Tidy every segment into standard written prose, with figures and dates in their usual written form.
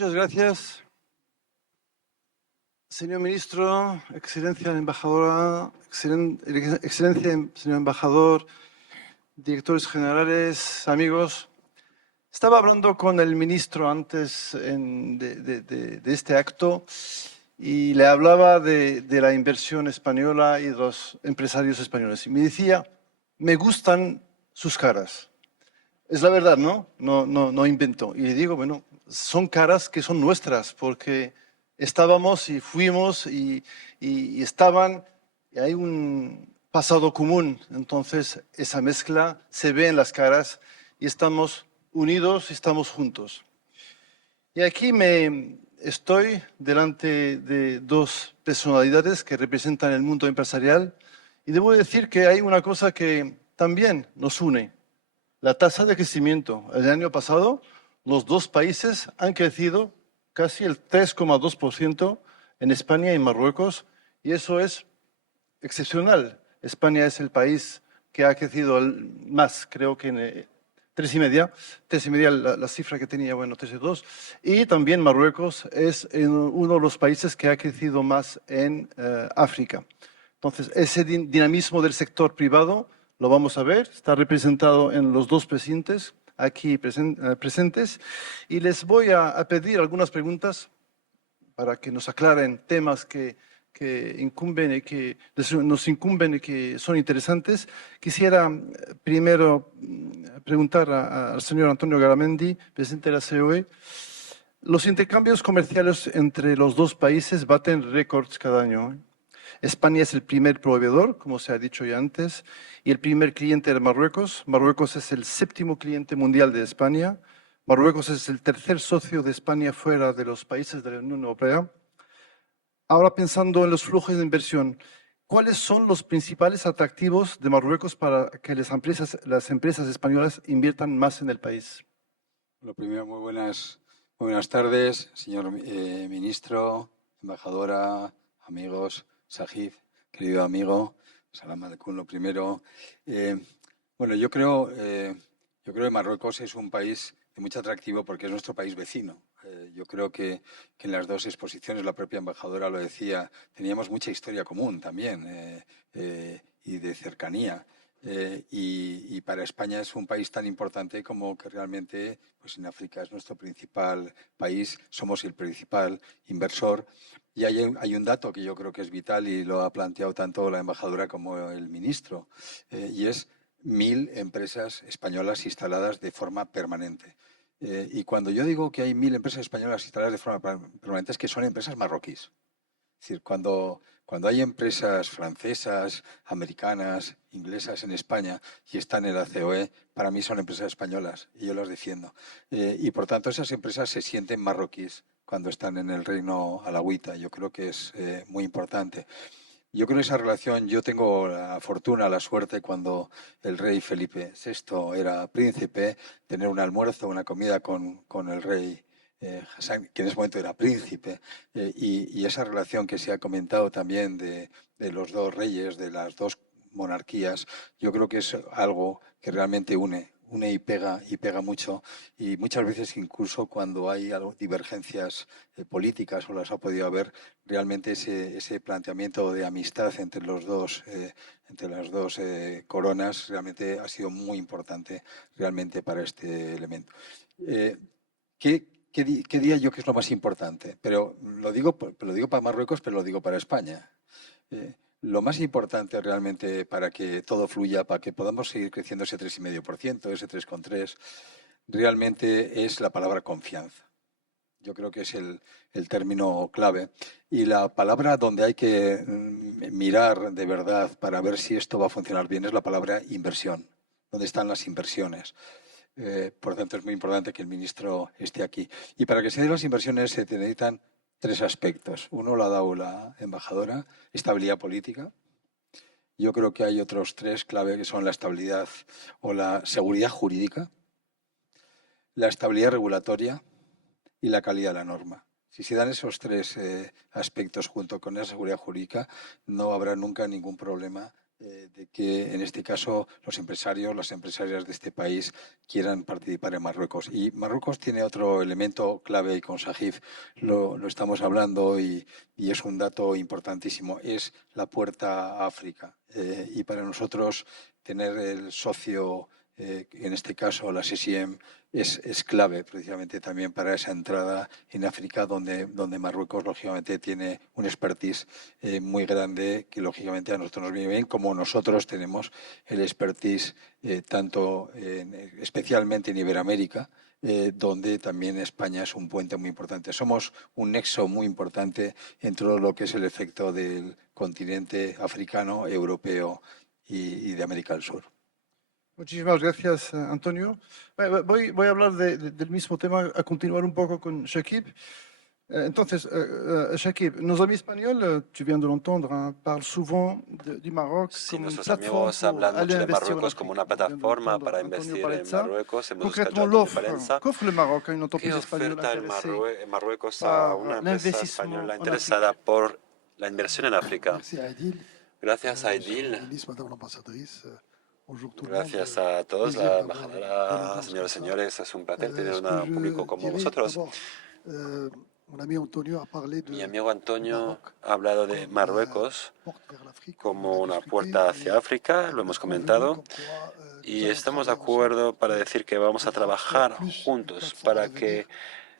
Muchas gracias. Señor ministro, excelencia embajadora, excelencia, señor embajador, directores generales, amigos. Estaba hablando con el ministro antes de este acto y le hablaba de la inversión española y de los empresarios españoles. Y me decía, me gustan sus caras. Es la verdad, ¿no? No invento. Y le digo, bueno, son caras que son nuestras, porque estábamos y fuimos y estaban, y hay un pasado común. Entonces, esa mezcla se ve en las caras y estamos unidos y estamos juntos. Y aquí estoy delante de dos personalidades que representan el mundo empresarial y debo decir que hay una cosa que también nos une. La tasa de crecimiento. El año pasado, los dos países han crecido casi el 3,2% en España y Marruecos, y eso es excepcional. España es el país que ha crecido más, creo que en 3,5, la cifra que tenía, bueno, 3,2. Y también Marruecos es uno de los países que ha crecido más en África. Entonces, ese dinamismo del sector privado lo vamos a ver, está representado en los dos presidentes aquí presentes, y les voy a pedir algunas preguntas para que nos aclaren temas que nos incumben y que son interesantes. Quisiera primero preguntar al señor Antonio Garamendi, presidente de la COE. Los intercambios comerciales entre los dos países baten récords cada año. España es el primer proveedor, como se ha dicho ya antes, y el primer cliente de Marruecos. Marruecos es el séptimo cliente mundial de España. Marruecos es el tercer socio de España fuera de los países de la Unión Europea. Ahora pensando en los flujos de inversión, ¿cuáles son los principales atractivos de Marruecos para que las empresas españolas inviertan más en el país? Lo primero, muy buenas tardes, señor ministro, embajadora, amigos, Sajid, querido amigo, salam aleikum, lo primero. Bueno, yo creo que Marruecos es un país de mucho atractivo porque es nuestro país vecino. Yo creo que en las dos exposiciones, la propia embajadora lo decía, teníamos mucha historia común también y de cercanía. Y para España es un país tan importante como que realmente pues en África es nuestro principal país, somos el principal inversor. Y hay un dato que yo creo que es vital y lo ha planteado tanto la embajadora como el ministro, y es 1.000 empresas españolas instaladas de forma permanente. Y cuando yo digo que hay 1.000 empresas españolas instaladas de forma permanente es que son empresas marroquíes. Es decir, cuando hay empresas francesas, americanas, inglesas en España y están en la COE, para mí son empresas españolas y yo las defiendo. Y por tanto esas empresas se sienten marroquíes cuando están en el reino alawita. Yo creo que es muy importante. Yo creo que esa relación, yo tengo la fortuna, la suerte, cuando el rey Felipe VI era príncipe, tener un almuerzo, una comida con el rey Hassan, que en ese momento era príncipe, y esa relación que se ha comentado también de los dos reyes, de las dos monarquías, yo creo que es algo que realmente une y pega mucho, y muchas veces incluso cuando hay divergencias políticas o las ha podido haber, realmente ese planteamiento de amistad entre las dos coronas realmente ha sido muy importante realmente para este elemento. ¿Qué diría yo que es lo más importante? Pero lo digo para Marruecos, pero lo digo para España. Lo más importante realmente para que todo fluya, para que podamos seguir creciendo ese 3,5%, ese 3,3%, realmente es la palabra confianza. Yo creo que es el término clave. Y la palabra donde hay que mirar de verdad para ver si esto va a funcionar bien es la palabra inversión. ¿Dónde están las inversiones? Por lo tanto, es muy importante que el ministro esté aquí. Y para que se den las inversiones se necesitan tres aspectos. Uno lo ha dado la embajadora, estabilidad política. Yo creo que hay otros tres clave que son la estabilidad o la seguridad jurídica, la estabilidad regulatoria y la calidad de la norma. Si se dan esos tres aspectos junto con la seguridad jurídica, no habrá nunca ningún problema de que en este caso los empresarios, las empresarias de este país quieran participar en Marruecos. Y Marruecos tiene otro elemento clave y con Sajid lo estamos hablando y es un dato importantísimo, es la puerta a África. Y para nosotros tener el socio, en este caso la CCM, es clave precisamente también para esa entrada en África, donde Marruecos lógicamente tiene un expertise muy grande que lógicamente a nosotros nos viene bien, como nosotros tenemos el expertise especialmente en Iberoamérica, donde también España es un puente muy importante. Somos un nexo muy importante en todo lo que es el efecto del continente africano, europeo y de América del Sur. Muchísimas gracias, Antonio. Voy a hablar del mismo tema, a continuar un poco con Shakib. Entonces, Shakib, nos amis espagnols, tu viens de l'entendre, hein, parlent souvent du Maroc Sí, comme une nuestros plateforme amigos pour hablan mucho aller de investir en Marruecos como Afrique. una On vient de plataforma l'entendre para Antonio investir parler de en ça. Marruecos. Hemos escuchado a Concrètement, Antonio l'offre Palenza. qu'offre le Maroc à une ¿Qué entreprise espagnole oferta intéressée Marruecos a par una empresa l'investissement española en Afrique? interesada por la inversión en África? Merci à Aidil. Gracias a Monsieur le Edil, ministre, Madame l'ambassadrice. Bonjour tout le monde. gracias a todos, Plaisir la d'avoir une belle embajadora, audience comme señores y ça. señores, es un placer tener Ce que un público je como dirais vosotros. d'abord, mon ami Antonio a parlé Mi de amigo Antonio Maroc ha hablado de comme Marruecos porte vers l'Afrique. On en como a una discuté puerta hacia et África, lo on a hemos convenu comentado, comme quoi nous y allons estamos de travailler ensemble acuerdo pour para que decir que vamos a le Maroc soit trabajar plus une juntos plateforme para d'avenir que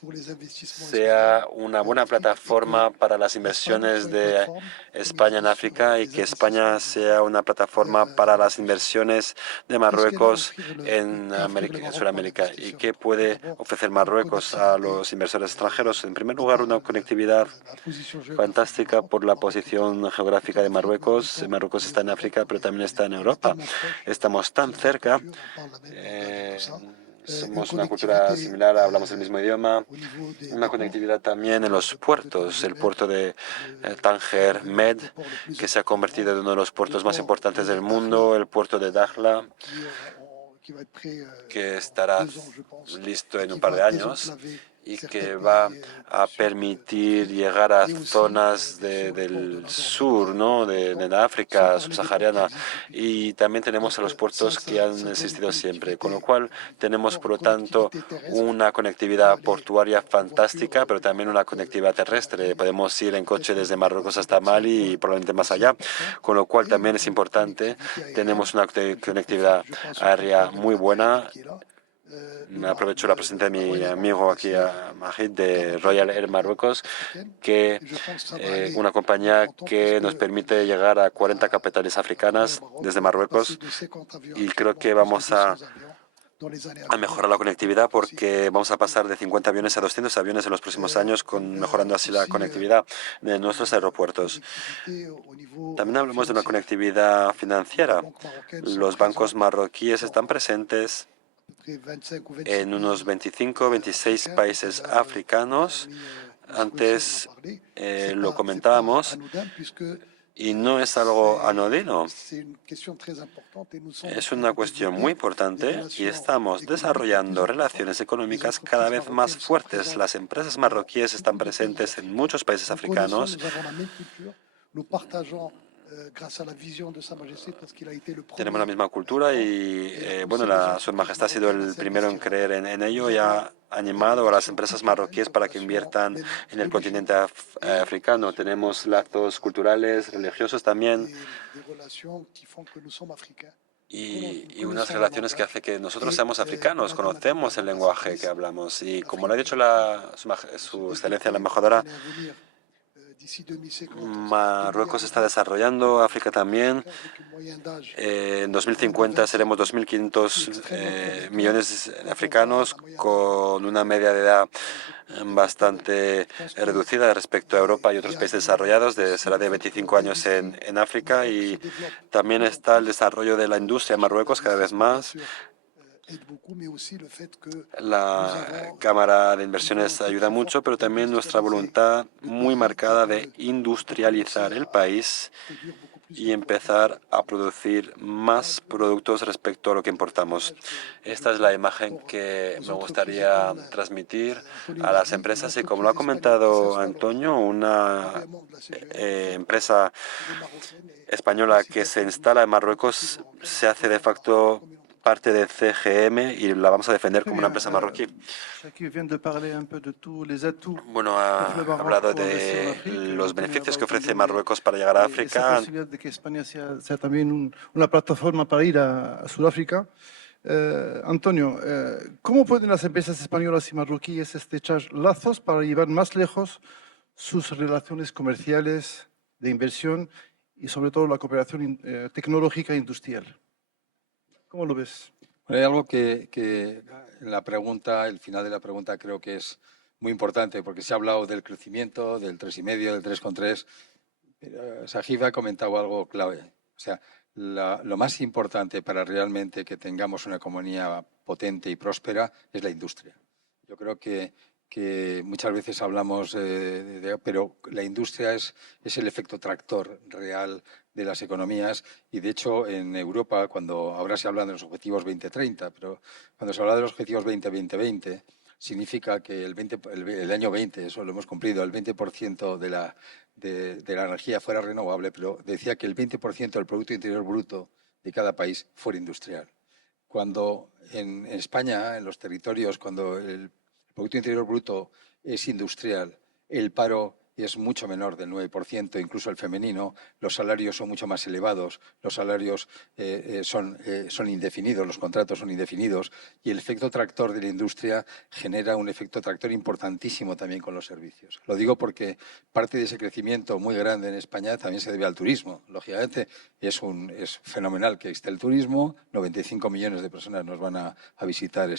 pour les investissements espagnols sea una buena en Afrique et que plataforma para las l'Espagne inversiones soit une de plateforme, comme il a España en dit, sur África y les que investissements España au Maroc sea una plataforma et para en las Afrique subsaharienne. inversiones de Qu'est-ce qu'elle a à Marruecos offrir en qu'à offrir le En Maroc pour Sudamérica y l'investisseur? qué puede D'abord, ofrecer une Marruecos a connectivité los inversores extranjeros. En primer de lugar, par una conectividad la position géographique du fantástica Maroc. por Le la Maroc posición geográfica est de en Afrique, mais en même Marruecos. temps, Marruecos il est está en en Europe. África, pero también está en On est Europa. tellement proches Estamos tan sur notre cerca, culture, on parle la même langage et tout ça. Une somos una cultura connectivité similar, hablamos el mismo idioma. au niveau Una des ports, conectividad también en los puertos, el puerto de Tánger, Med, le port le plus que se ha important du convertido monde, en uno de los le puertos más port importantes del de Dakhla, mundo, el puerto de Dakhla, qui va être prêt que en estará 2 ans, je pense, listo et en un qui par va de años désenclaver y certains que va pays a du sud permitir d'Afrique, llegar a et aussi, zonas bien sûr, le port de del Nadormet, sur, qui est ¿no? de important, la sans África parler des ports qui subsahariana. existent depuis Y toujours. también tenemos a Donc los puertos que han ça donne une existido siempre, con lo connectivité, cual tenemos, d'abord por une lo tanto, connectivité terrestre, una on peut conectividad aller portuaria en voiture fantástica, pero du también una Maroc conectividad jusqu'à terrestre. Mali, Podemos ir en coche peut-être desde même Marruecos passer hasta par Mali y Saint-Ouen, probablemente más aussi allá, important, con lo cual et también es une importante. connectivité aérienne. Tenemos una Je profite, conectividad je passe au aérea président de muy Maradi Hamid buena. qui est là, Aprovecho la presencia de mi Royal amigo aquí, SAR, a Majid, de 41 Royal Air capitales Marruecos, africaines, que et je pense que ça va aller una de compañía grand temps que puisque nos permite llegar a 40 capitales Royal africanas Maroc desde est passé Marruecos, de 50 avions y creo actuellement à que plus de vamos 200 avions dans les années à a venir, mejorar la et qui conectividad permettent aussi porque vamos a de pasar de 50 aviones a 200 aviones en los próximos años, mejorando así la aussi conectividad de nuestros une aeropuertos. connectivité au niveau También hablamos de una financier. conectividad Les financiera. banques marocaines sont Los bancos présentes marroquíes dans están presentes à peu près 25 ou 26 en unos pays 25 o 26 africains. Tout à países l'heure, nos africanos. amis du Seychelles en a Antes parlé. lo C'est pas comentábamos anodin puisque y no es algo anodino. c'est une question très importante et nous sommes en Es train una de cuestión développer muy des importante y relations estamos économiques de plus desarrollando en plus fortes. relaciones Les económicas cada entreprises vez más marocaines sont fuertes. présentes Las empresas dans marroquíes están beaucoup de pays presentes en africains. muchos países Nous connaissons, africanos. nous avons la même culture. Nous partageons, grâce à la vision de Sa Majesté, parce qu'il a été le Tenemos la premier misma à cultura croire, y et il a bueno, poussé les Su entreprises Majestad ha sido marocaines à el primero en s'investir en creer Afrique. en Nous ello y avons ha des animado a las relations empresas culturelles, marroquíes des para que relations inviertan même en el religieuses continente et bien africano. sûr Tenemos lazos culturales, religiosos también des relations qui font que nous sommes africains. y unas Connaissons le relaciones que langage. hace que nosotros Et seamos comme africanos, a dit Madame conocemos el lenguaje que l'ambassadrice, hablamos y como lo ha l'Afrique dicho est en train de Su se Excelencia la développer dans les embajadora, années à venir. D'ici 2050, ça sera 2 milliards Marruecos de está gens. desarrollando, África también. Avec une moyenne d'âge En moins de 2050 25 seremos ans, qui est 2.500 extrêmement prometteur. millones Quand on voit africanos la moyenne d'âge con una media de edad des bastante je pense reducida respecto a Europa y qu'il y otros a países desarrollados. aussi Será le de fait que 25 años l'industrie en au África Maroc se y développe también plus en está el plus. desarrollo de la industria en Bien sûr, Marruecos cada vez l'investissement, bien más. sûr, aide beaucoup, mais aussi le fait que nous La avons Cámara de une Inversiones volonté ayuda très forte mucho, pero también nuestra d'industrialiser voluntad le muy pays et marcada de de commencer industrializar el à país produire beaucoup plus y de produits que empezar a nous importons. producir Voilà un más peu productos respecto a lo que importamos. l'image que je Esta es la prends par imagen rapport que aux me entreprises. Et gustaría comme transmitir Antonio a l'a las dit, une empresas y como lo ha entreprise espagnole qui comentado s'installe au Antonio, Maroc, una agrément de la CGM, en fait, empresa elle est marocaine et española que se instala en Marruecos se hace de facto parte de CGM y la vamos a defender como una empresa marroquí. Bueno, ha hablado de los beneficios que ofrece Marruecos para llegar a África. Posibilidad de que España sea también una plataforma para ir a Sudáfrica. Antonio, ¿cómo pueden las empresas españolas y marroquíes estrechar lazos para llevar más lejos sus relaciones comerciales, de inversión y sobre todo la cooperación tecnológica e industrial? ¿Cómo lo ves? Bueno, hay algo que en la pregunta, el final de la pregunta creo que es muy importante, porque se ha hablado del crecimiento, del 3,5, del 3,3. Sajid ha comentado algo clave. O sea, lo más importante para realmente que tengamos una economía potente y próspera es la industria. Yo creo que muchas veces hablamos pero la industria es el efecto tractor real de las economías y, de hecho, en Europa, ahora se habla de los objetivos 2030, pero cuando se habla de los objetivos 20-20-20, significa que el año 20, eso lo hemos cumplido, el 20% de la energía fuera renovable, pero decía que el 20% del Producto Interior Bruto de cada país fuera industrial. Cuando en España, en los territorios, cuando el Producto Interior Bruto es industrial, el paro es mucho menor del 9%, incluso el femenino, los salarios son mucho más elevados, los salarios son indefinidos, los contratos son indefinidos y el efecto tractor de la industria genera un efecto tractor importantísimo también con los servicios. Lo digo porque parte de ese crecimiento muy grande en España también se debe al turismo. Lógicamente es fenomenal que esté el turismo, 95 millones de personas nos van a visitar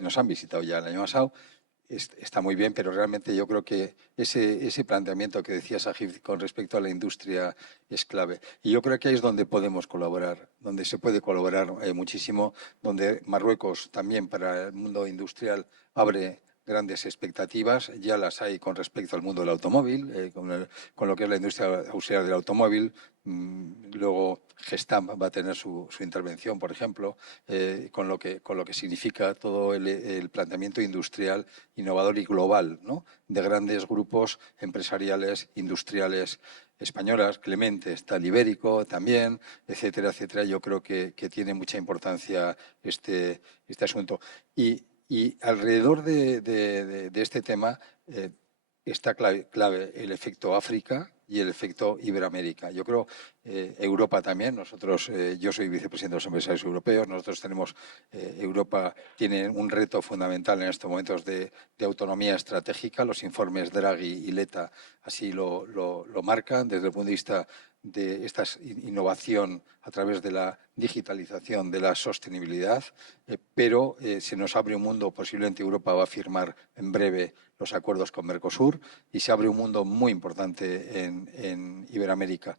nos han visitado ya el año pasado. Está muy bien, pero realmente yo creo que ese planteamiento que decía Sajid con respecto a la industria es clave. Y yo creo que ahí es donde podemos colaborar, donde se puede colaborar muchísimo, donde Marruecos también para el mundo industrial abre grandes expectativas, ya las hay con respecto al mundo del automóvil, con lo que es la industria auxiliar del automóvil. Luego Gestamp va a tener su intervención, por ejemplo, con lo que significa todo el planteamiento industrial, innovador y global, ¿no?, de grandes grupos empresariales, industriales españolas, Clemente, está el Ibérico también, etcétera, etcétera. Yo creo que tiene mucha importancia este asunto. Y alrededor de este tema está clave el efecto África y el efecto Iberoamérica. Yo creo Europa también. Yo soy vicepresidente de los empresarios europeos. Nosotros Europa tiene un reto fundamental en estos momentos de autonomía estratégica. Los informes Draghi y Letta así lo marcan desde el punto de vista de esta innovación a través de la digitalización, de la sostenibilidad, pero se nos abre un mundo, posiblemente Europa va a firmar en breve los acuerdos con Mercosur y se abre un mundo muy importante en Iberoamérica.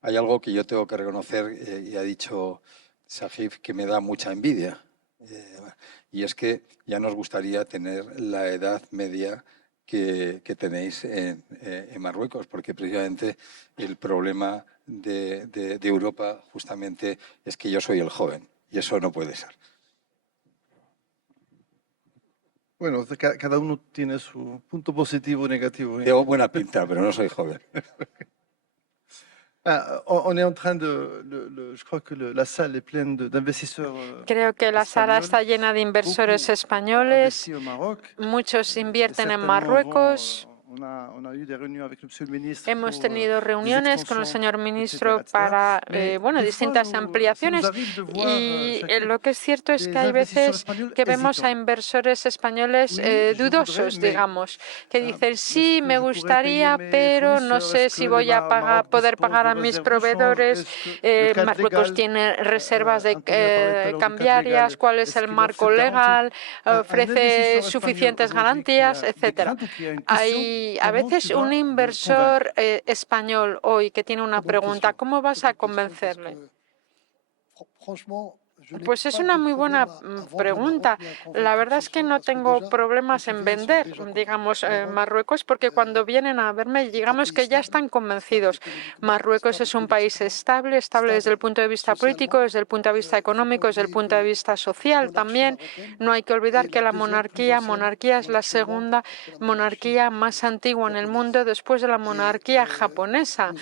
Hay algo que yo tengo que reconocer, y ha dicho Sajid, que me da mucha envidia, y es que ya nos gustaría tener la edad media que tenéis en Marruecos, porque precisamente el problema de Europa justamente es que yo soy el joven y eso no puede ser. Bueno, cada uno tiene su punto positivo y negativo. Tengo buena pinta, pero no soy joven. On est en train je crois que la salle est pleine d'investisseurs. Creo que la sala está llena de inversores españoles. Muchos invierten en Marruecos. Hemos tenido reuniones con el señor ministro para distintas ampliaciones y lo que es cierto es que hay veces que vemos a inversores españoles dudosos, digamos, que dicen sí, me gustaría, pero no sé si voy a poder pagar a mis proveedores. Marruecos tiene reservas de cambiarias, cuál es el marco legal, ofrece suficientes garantías, etcétera. Hay a veces un inversor español hoy que tiene una pregunta, ¿cómo vas a convencerle? Pues es una muy buena pregunta. La verdad es que no tengo problemas en vender, digamos, Marruecos, porque cuando vienen a verme, digamos que ya están convencidos. Marruecos es un país estable, estable desde el punto de vista político, desde el punto de vista económico, desde el punto de vista social también. No hay que olvidar que la monarquía es la segunda monarquía más antigua en el mundo después de la monarquía japonesa.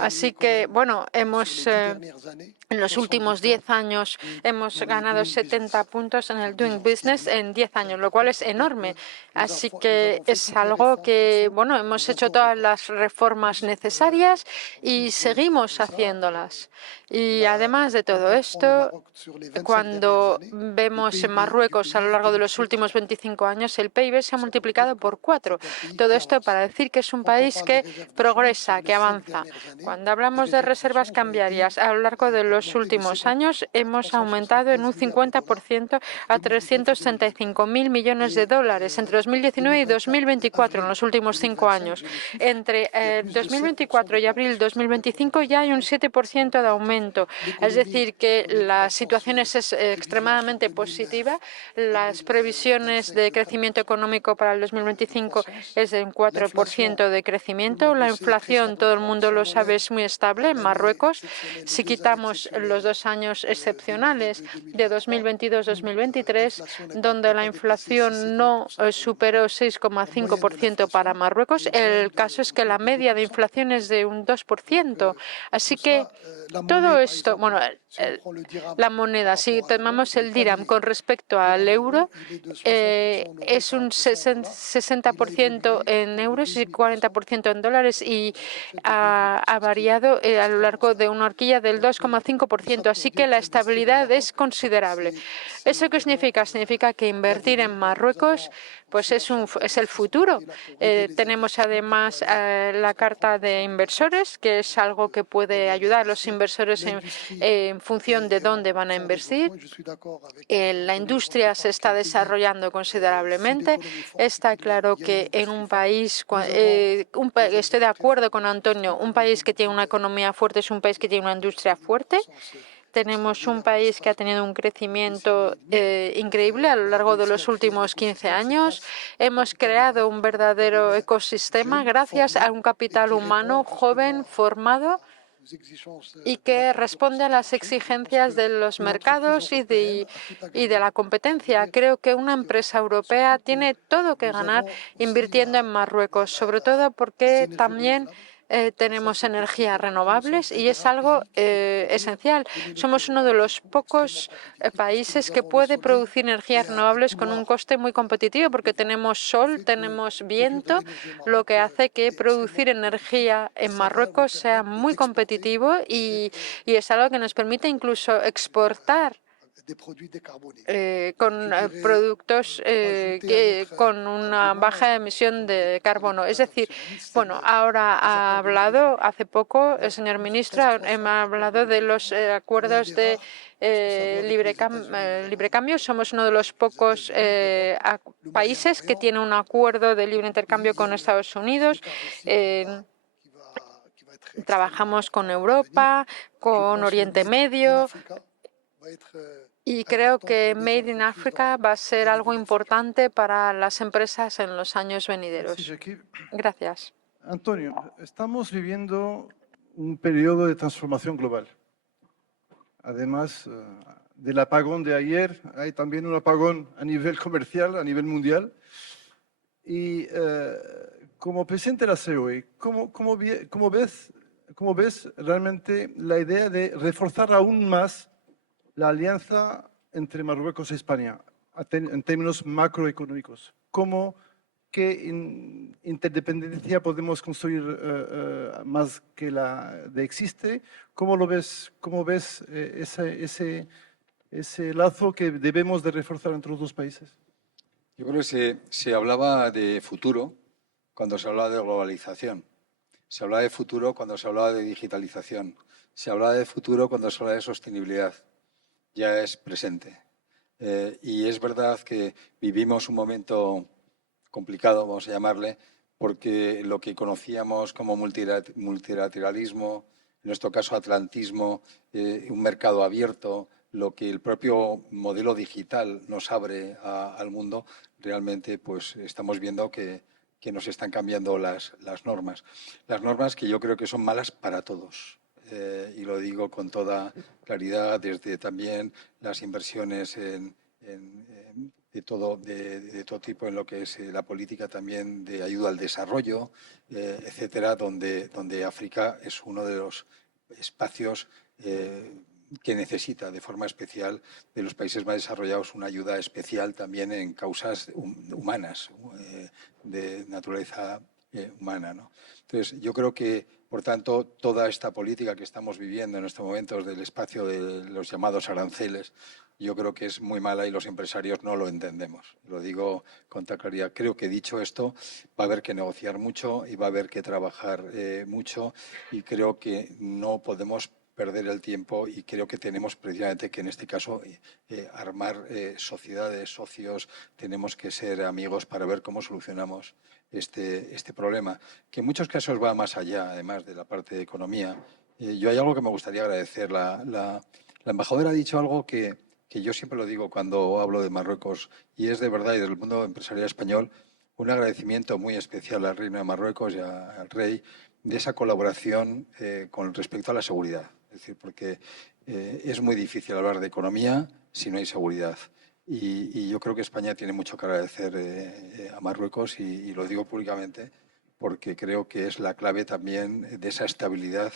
Así que, bueno, en los últimos 10 años hemos ganado 70 puntos en el Doing Business en 10 años, lo cual es enorme. Así que es algo que, bueno, hemos hecho todas las reformas necesarias y seguimos haciéndolas. Y además de todo esto, cuando vemos en Marruecos a lo largo de los últimos 25 años, el PIB se ha multiplicado por 4. Todo esto para decir que es un país que progresa, que avanza. Cuando hablamos de reservas cambiarias, a lo largo de los últimos años hemos aumentado en un 50% a 335.000 millones de dólares entre 2019 y 2024, en los últimos 5 años. Entre 2024 y abril de 2025 ya hay un 7% de aumento. Es decir, que la situación es extremadamente positiva. Las previsiones de crecimiento económico para el 2025 es de un 4% de crecimiento. La inflación, todo el mundo lo sabe, es muy estable en Marruecos. Si quitamos los 2 años excepcionales de 2022-2023, donde la inflación no superó 6,5% para Marruecos, el caso es que la media de inflación es de un 2%. Así que todo esto, bueno, la moneda, si tomamos el dirham con respecto al euro, es un 60% en euros y 40% en dólares y ha variado a lo largo de una horquilla del 2,5%. Así que la estabilidad es considerable. ¿Eso qué significa? Significa que invertir en Marruecos pues es el futuro. Tenemos además la carta de inversores, que es algo que puede ayudar a los inversores en función de dónde van a invertir. La industria se está desarrollando considerablemente. Está claro que en un país, estoy de acuerdo con Antonio, un país que tiene una economía fuerte es un país que tiene una industria fuerte. Tenemos un país que ha tenido un crecimiento increíble a lo largo de los últimos 15 años. Hemos creado un verdadero ecosistema gracias a un capital humano joven, formado y que responde a las exigencias de los mercados y de la competencia. Creo que una empresa europea tiene todo que ganar invirtiendo en Marruecos, sobre todo porque también tenemos energías renovables y es algo esencial. Somos uno de los pocos países que puede producir energías renovables con un coste muy competitivo porque tenemos sol, tenemos viento, lo que hace que producir energía en Marruecos sea muy competitivo y es algo que nos permite incluso exportar con productos con una baja emisión de carbono. Es decir, bueno, ahora ha hablado hace poco el señor ministro, ha hablado de los acuerdos de libre cambio. Somos uno de los pocos países que tiene un acuerdo de libre intercambio con Estados Unidos. Trabajamos con Europa, con Oriente Medio. Y creo que Made in Africa va a ser algo importante para las empresas en los años venideros. Gracias. Antonio, estamos viviendo un periodo de transformación global. Además del apagón de ayer, hay también un apagón a nivel comercial, a nivel mundial. Y como presidente de la COE, ¿cómo ves realmente la idea de reforzar aún más la alianza entre Marruecos y España en términos macroeconómicos? ¿Qué interdependencia podemos construir más que la de existe? ¿Cómo lo ves? ¿Cómo ves ese lazo que debemos de reforzar entre los dos países? Yo creo que se hablaba de futuro cuando se hablaba de globalización. Se hablaba de futuro cuando se hablaba de digitalización. Se hablaba de futuro cuando se hablaba de sostenibilidad. Ya es presente. Y es verdad que vivimos un momento complicado, vamos a llamarle, porque lo que conocíamos como multilateralismo, en nuestro caso atlantismo, un mercado abierto, lo que el propio modelo digital nos abre al mundo, realmente pues estamos viendo que nos están cambiando las normas. Las normas que yo creo que son malas para todos. Y lo digo con toda claridad, desde también las inversiones de todo tipo en lo que es la política también de ayuda al desarrollo, etcétera, donde África es uno de los espacios que necesita de forma especial de los países más desarrollados una ayuda especial también en causas humanas, de naturaleza humana, ¿no? Entonces, yo creo que, por tanto, toda esta política que estamos viviendo en estos momentos del espacio de los llamados aranceles, yo creo que es muy mala y los empresarios no lo entendemos. Lo digo con toda claridad. Creo que, dicho esto, va a haber que negociar mucho y va a haber que trabajar mucho, y creo que no podemos perder el tiempo, y creo que tenemos precisamente que en este caso armar sociedades, socios, tenemos que ser amigos para ver cómo solucionamos este problema, que en muchos casos va más allá, además de la parte de economía. Yo hay algo que me gustaría agradecer. La embajadora ha dicho algo que yo siempre lo digo cuando hablo de Marruecos, y es de verdad, y del mundo empresarial español, un agradecimiento muy especial al Reino de Marruecos y al Rey de esa colaboración con respecto a la seguridad. Es decir, porque es muy difícil hablar de economía si no hay seguridad. Y yo creo que España tiene mucho que agradecer a Marruecos, y lo digo públicamente porque creo que es la clave también de esa estabilidad,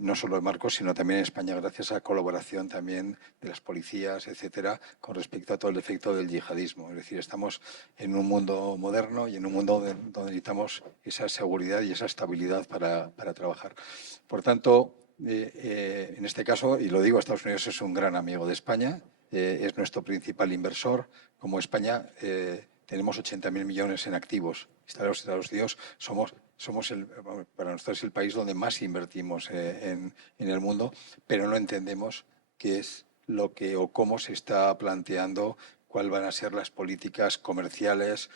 no solo en Marruecos, sino también en España, gracias a la colaboración también de las policías, etcétera, con respecto a todo el efecto del yihadismo. Es decir, estamos en un mundo moderno y en un mundo donde necesitamos esa seguridad y esa estabilidad para trabajar. Por tanto, en este caso, y lo digo, Estados Unidos es un gran amigo de España, es nuestro principal inversor. Como España tenemos 80.000 millones en activos. Estados Unidos para nosotros es el país donde más invertimos en el mundo, pero no entendemos qué es lo que o cómo se está planteando, cuáles van a ser las políticas comerciales,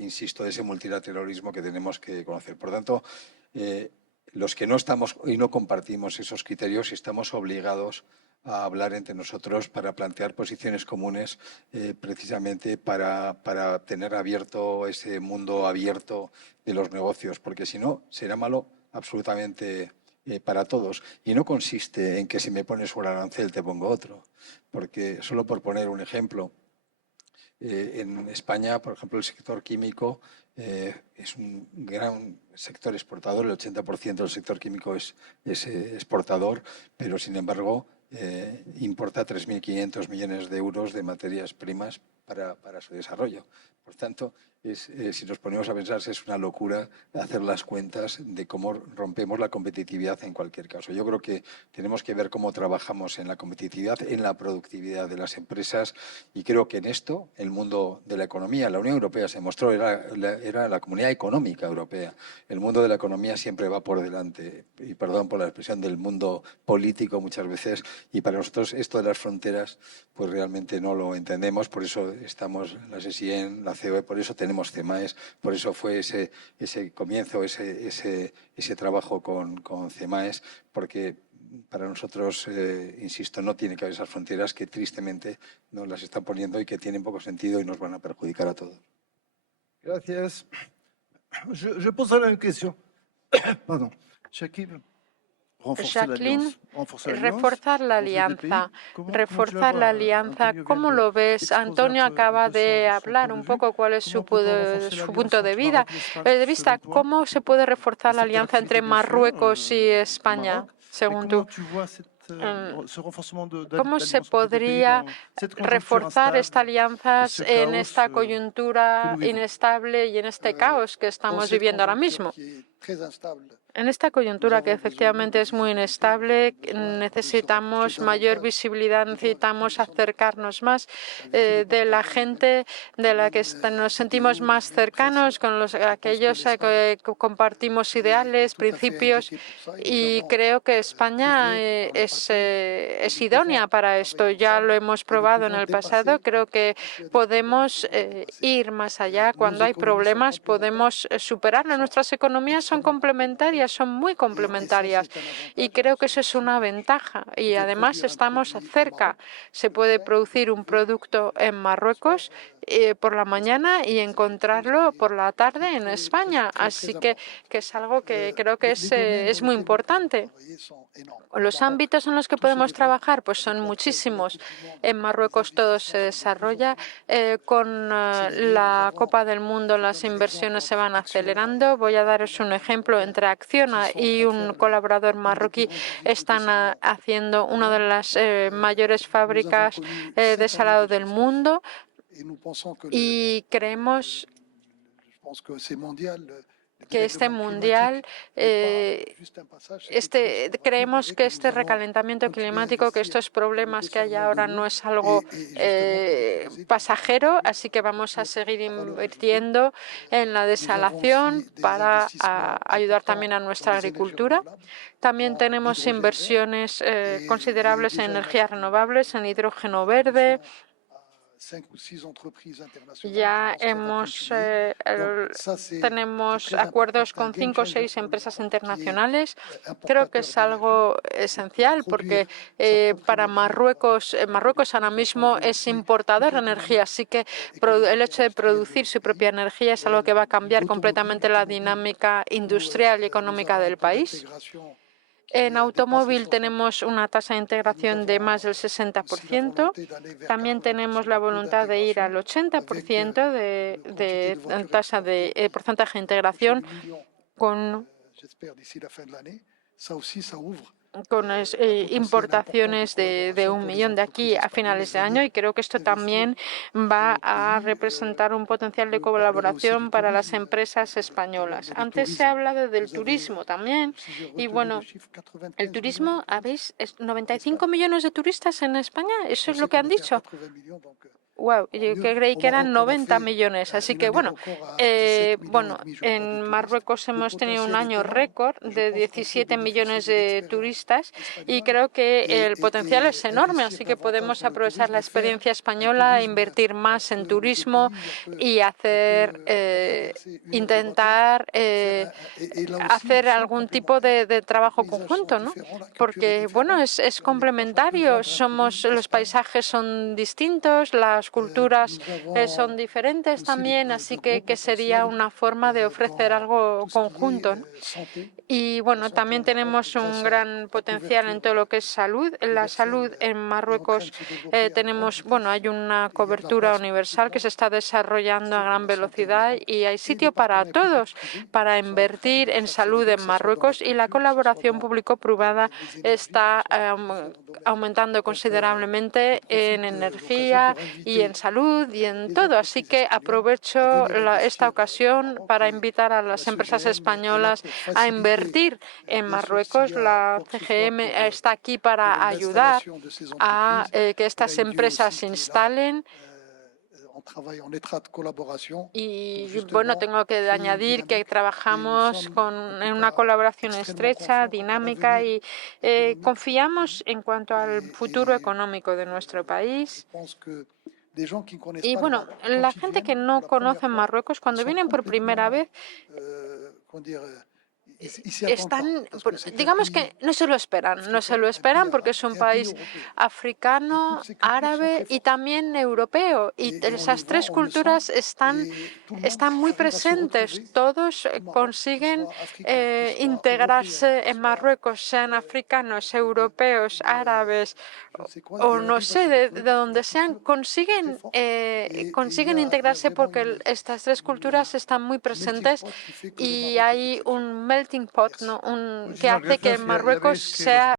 insisto, de ese multilateralismo que tenemos que conocer. Por tanto, los que no estamos y no compartimos esos criterios, estamos obligados a hablar entre nosotros para plantear posiciones comunes, precisamente para tener abierto ese mundo abierto de los negocios, porque si no será malo absolutamente para todos. Y no consiste en que si me pones un arancel te pongo otro, porque solo por poner un ejemplo, en España, por ejemplo, el sector químico es un gran sector exportador. El 80% del sector químico es exportador, pero sin embargo importa 3.500 millones de euros de materias primas para su desarrollo. Por tanto, si nos ponemos a pensar, es una locura hacer las cuentas de cómo rompemos la competitividad en cualquier caso. Yo creo que tenemos que ver cómo trabajamos en la competitividad, en la productividad de las empresas, y creo que en esto, el mundo de la economía, la Unión Europea se mostró, era la Comunidad Económica Europea. El mundo de la economía siempre va por delante, y perdón por la expresión, del mundo político muchas veces, y para nosotros esto de las fronteras pues realmente no lo entendemos. Por eso estamos la SESIEN, la COE, por eso tenemos CEMAES, por eso fue ese comienzo, ese trabajo con CEMAES, porque para nosotros, insisto, no tiene que haber esas fronteras que tristemente nos las están poniendo y que tienen poco sentido y nos van a perjudicar a todos. Gracias. Je poserai une question. Pardon. Shakib. Jacqueline, reforzar la alianza. Reforzar la alianza, ¿cómo lo ves? Antonio acaba de hablar un poco cuál es su punto de vista. ¿Cómo se puede reforzar la alianza entre Marruecos y España, según tú? ¿Cómo se podría reforzar esta alianza en esta coyuntura inestable y en este caos que estamos viviendo ahora mismo? En esta coyuntura que efectivamente es muy inestable, necesitamos mayor visibilidad, necesitamos acercarnos más de la gente de la que nos sentimos más cercanos, con aquellos que compartimos ideales, principios, y creo que España es idónea para esto. Ya lo hemos probado en el pasado. Creo que podemos ir más allá. Cuando hay problemas podemos superarlo. Nuestras economías son complementarias. complementarias, son muy complementarias y creo que eso es una ventaja y además estamos cerca. Se puede producir un producto en Marruecos por la mañana y encontrarlo por la tarde en España, así que es algo que creo que es muy importante. Los ámbitos en los que podemos trabajar pues son muchísimos. En Marruecos todo se desarrolla. Con la Copa del Mundo las inversiones se van acelerando. Voy a daros un ejemplo. Entre Acciona y un colaborador marroquí están haciendo una de las mayores fábricas de salado del mundo y creemos que este mundial, creemos que este recalentamiento climático, que estos problemas que hay ahora no es algo pasajero, así que vamos a seguir invirtiendo en la desalación para ayudar también a nuestra agricultura. También tenemos inversiones considerables en energías renovables, en hidrógeno verde. Ya tenemos acuerdos con 5 o 6 empresas internacionales. Creo que es algo esencial porque para Marruecos ahora mismo es importador de energía, así que el hecho de producir su propia energía es algo que va a cambiar completamente la dinámica industrial y económica del país. En automóvil tenemos una tasa de integración de más del 60%. También tenemos la voluntad de ir al 80% de tasa de porcentaje de integración con importaciones de 1 millón de aquí a finales de año, y creo que esto también va a representar un potencial de colaboración para las empresas españolas. Antes se ha hablado del turismo también y bueno, el turismo, ¿habéis 95 millones de turistas en España? ¿Eso es lo que han dicho? Wow, yo creí que eran 90 millones. Así que, bueno, en Marruecos hemos tenido un año récord de 17 millones de turistas y creo que el potencial es enorme. Así que podemos aprovechar la experiencia española, invertir más en turismo y intentar hacer algún tipo de trabajo conjunto, ¿no? Porque, bueno, es complementario. Los paisajes son distintos, las culturas son diferentes también, así que sería una forma de ofrecer algo conjunto, ¿no? Y bueno, también tenemos un gran potencial en todo lo que es salud. En la salud en Marruecos hay una cobertura universal que se está desarrollando a gran velocidad y hay sitio para todos para invertir en salud en Marruecos, y la colaboración público-privada está aumentando considerablemente en energía y en salud y en todo. Así que aprovecho esta ocasión para invitar a las empresas españolas a invertir en Marruecos. La CGM está aquí para ayudar a que estas empresas se instalen. Y bueno, tengo que añadir que trabajamos en una colaboración estrecha, dinámica y confiamos en cuanto al futuro económico de nuestro país. Y bueno, la gente que no conoce Marruecos, cuando vienen por primera vez, digamos que no se lo esperan porque es un país africano, árabe y también europeo, y esas tres culturas están muy presentes. Todos consiguen integrarse en Marruecos, sean africanos, europeos, árabes o no sé, de donde sean, consiguen integrarse porque estas tres culturas están muy presentes y hay un melting pot, ¿no? Que hace que Marruecos sea